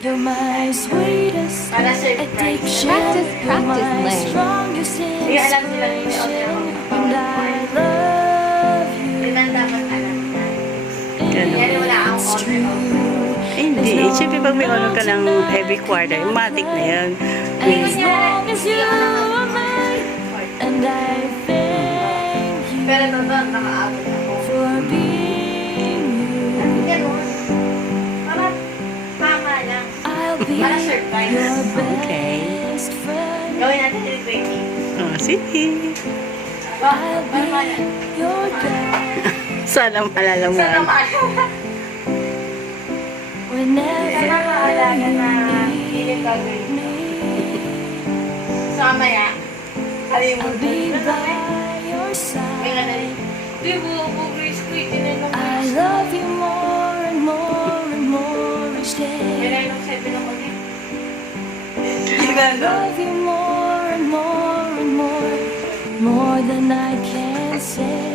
You're my sweetest Para surprise. addiction. Practice, You're my Lane. strongest Hindi alam nila kung may inspiration. audio. And I love you. Hindi man dapat alam na. Ganun. Yan wala akong It's audio. true. Hindi. Siyempre pag may honor ka ng every quarter, matik na yan. As long as you are mine, and I thank you Pero totoo, nakaabot ako. for being you. Ganun. Mama lang. I'll be Para surprise. your Okay. best friend. Gawin natin yung 20. Oh, sige. I'll be Mama lang. your guide Sana maalala mo. Sana maalala. whenever Sana maalala na you hindi need gagawin. me. So, mamaya, I'll kalimutan be ko na kami. by your May nga na rin. side. Di ba, Grace ko, itinanong I love you more and more and more each day. May nang 7 ako din. I love you more and more and more than I can say.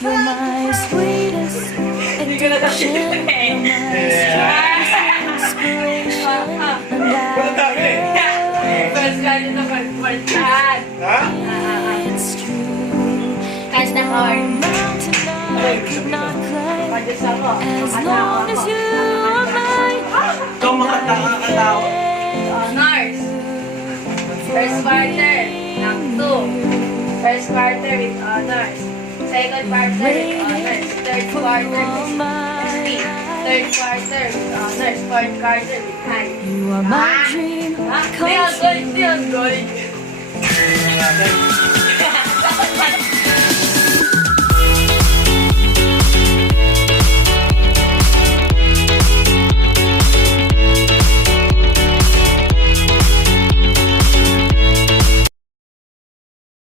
You're my sweetest addiction. You're my strongest inspiration. And I First card na first card. love it's true. Cash na card. Mountain I could not climb. Madus ako. As long as you are mine. Ikaw makatao. Honors. First quarter, ng 2. First quarter with honors. Second quarter with honors. Third quarter with 50. Third quarter with honors. Fourth quarter with high. You are my dream Ah, come still good, true. still good.